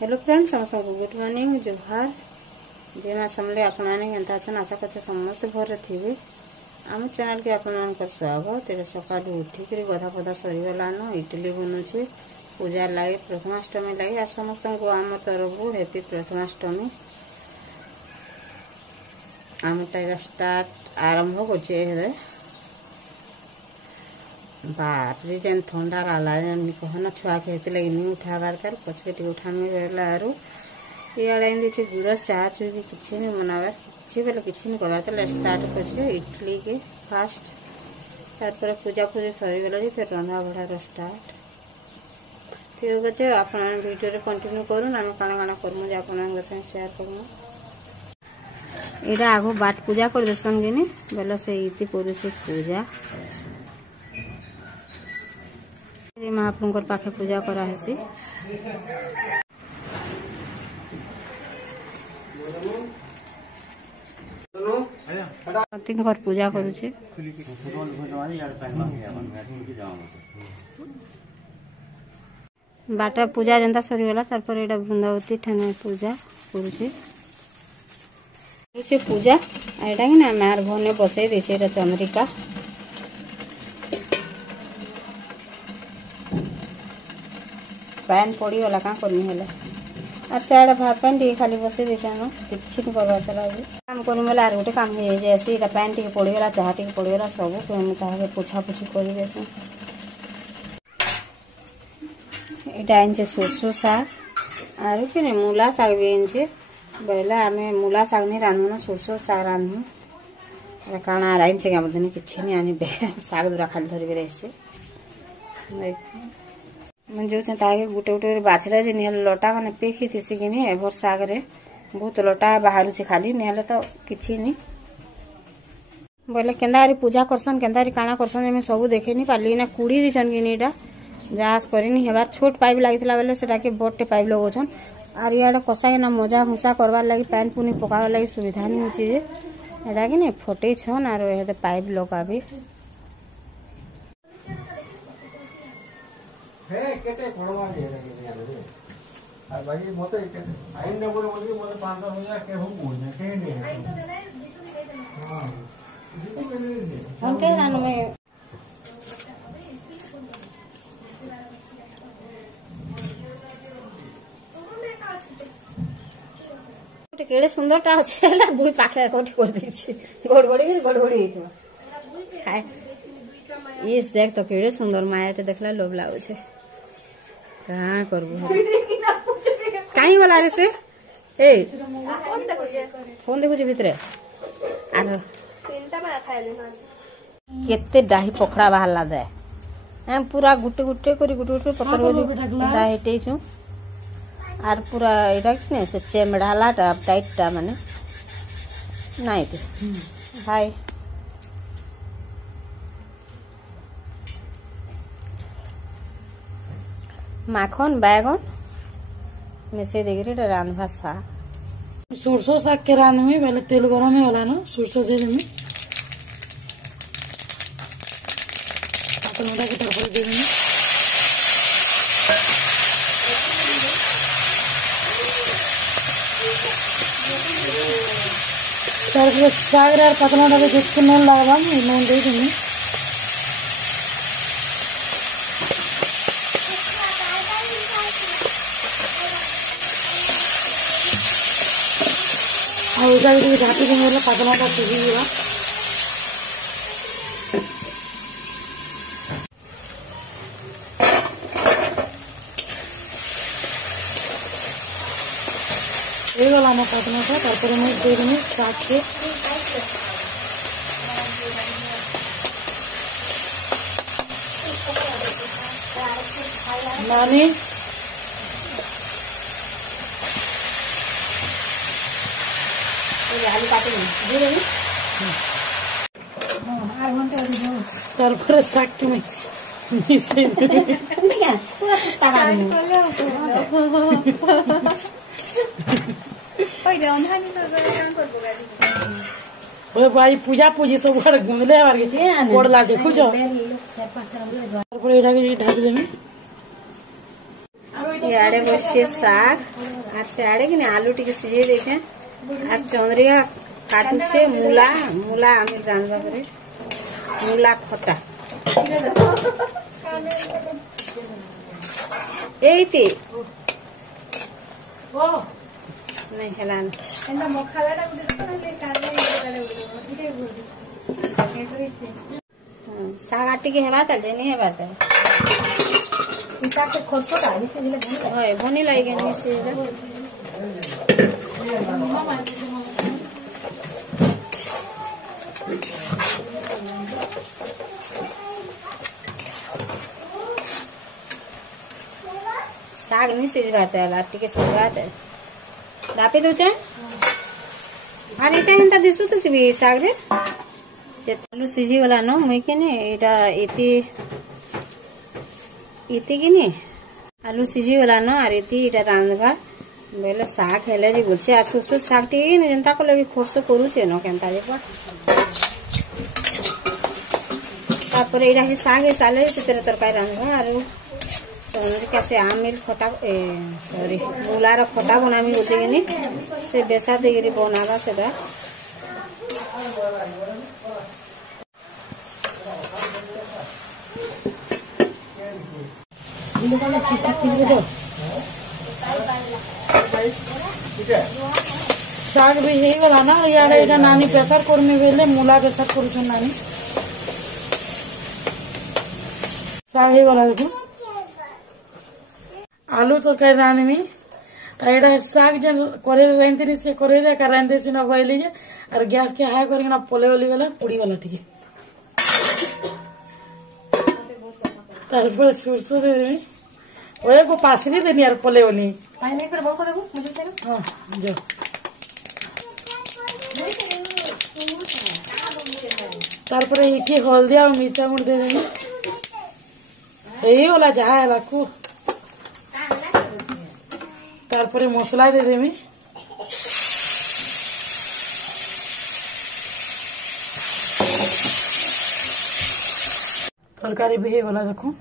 Hello friends समस्त good morning जुहार जेना समले आपने केन्ता अच्छन आशा कर समस्त भर थे आम चैनल के आपन स्वागत। ए सका उठिक गधा पधा सरीगलान इडली बनुचे पूजा लगे प्रथमाष्टमी लगे आ समस्त को आम तरफ हैप्पी प्रथमाष्टमी। आम स्टार्ट आरंभ कर बापरे जेन ठंडा लाला कहना छुआ खेते लगे नहीं उठाबार तार पछे उठा में रहला आरो इे एमती गुरस चाह चुई भी किसी नहीं बनाबार किसी बेले किसी नहीं करवा तो स्टार्ट कर इडली के फास्ट तार पूजा पूजा सरीगला फिर रंधा बढ़ार स्टार्ट ठीक अच्छे आप वीडियो कंटिन्यू करूँ आम काण काण करमु आप सेयार करमु। यहाँ आगो बाट पूजा कर देसन कि बोले से इति करूँ पूजा महाप्रभु पाखे पूजा करासी पूजा करुचे बाटा पूजा जनता सरीगला तारपर एटा बृंदावती ठाने पूजा करुचे पूजा एटा कि ना मार भने बसई देछे एटा चंद्रिका पैन पड़ीगला क्या करनी है और सियाड़े भात पान टे खाली बसई देचे किसी नहीं करवा चला काम कर आर गोटे काम हो जाए पैन टे पड़ीगला चाह टे पड़ीगला सब ताके पोछा पोछी कर देस यहाँ आनचे सोरसो साग आर कि मूला साग भी आनचे बोले आम मूला साग नहीं रांधु सोरसो साग रांधु काण आर आनचे क्या बोलते किसी नहीं आनी साग दूरा खाली धरिक रही जो ताके गुटे गुटे बाछला जे निहल लटा माने पेखी थी कि एभर साग रे बहुत लटा बाहर से खाली निहले तो किसी नहीं बोले केन्दारी पूजा करसन केन्दारी काना करसन एमे सब देखे नहीं पाली ना कुड़ी दीछन कि एटा जास करिनी हेबार छोट पाइप लागितला बेले सेटा के बड़टे पाइप लगोछन आर याडे कसा के ना मजा घुसा करवार लागि पैन पुनी पकावार लागि सुविधा नहीं होची जे एटा कि ने फटे छन आर एते पाइप लगाबी हे केते फड़वा दे रे आ भाई मते आइन दे बोले मते 500 के हम बोलने के नहीं हां दीदी के नहीं दे हम के रान में केड़े सुंदर टा छेला बुई पाखे कोठी कर दी गड़बड़ी खाए इस देख तो केड़े सुंदर माया देखला लोभ लागो छे कहाँ करबो कहीं वाला रे से ए फोन देखो भितर आर केते डाही पखड़ा बाहरला दे हम पूरा गुटे गुटे करी गुटे पत्थर डाही छु आर पूरा एटा कि से चेमड़ाला टा टाइट टा माने नाइ ते हाय माखन बैगन मिसे देखिए रांधवा साग सरसों साग के रांध में पहले तेल गरम होला ना सरसों दे देमी टमाटर के तरफ दे देमी तरफ साग रे पतला डाले जितने नून लगावा नून दे देमी झाटी देंगे पतला का सीधी हुआ गला ना पतला था तरपर मैं दे देंगे काट के नानी तरपर साग में भाई पूजा पूजी सब घुमले पड़ला देखु ढाक देमी इे बसचे शाग और सियाड़े कि आलू टी सीझे देखे और चंद्रिका काटू से मूला मूला आमिर रांधवा करे मूला खटा एइती नहीं हेलान शाग आटी के हेबा ताल देनी हेबा ताल होय भनी लागे नि से शाग नहीं सिझवाता है लाटी के सिझवाता है दापे दो चाहे और इटा हेंता दिसु तो सिबी शाग रे आलू सिझी गला न मुई के ने इटा इति कि नहीं आलू सिझी गला न और इति इटा रांधवा बेले शाग हेले जी बोलछे आ सुसु शाग टी ने जनता को लगे खोरसो करूछे न केनता जे तापर इटा हे शाग हे साले तेरे तरकारी रांधवा और चंद्रिका से आमिर खटा सॉरी मूलार खटा बनामी बोलछे कि नहीं से बेसा देगिरी बनावा सेदा शाग भी हे गला ना याडे एटा नानी बेसार करमी बेले मूला बेसार करूछन नानी शाग हे गला देखो आलू तरकारी रानी में एटा शाग जन करे रेंतिनी से करे रे का रेंते से न भइली जे और गैस के हाई करके ना पोले वाली गला पुड़ी वाला ठीक तारपर सरसों दे देबी ओए को पासरी देनी यार पोले वाली पानी कर बहु को देबो मुझे से हां जो तारपर एक ही हल्दी और मिर्चा गुड़ दे देबी एही वाला जहा राखू तारपरे मसला दे देबी तरकारी भी हे गला देखो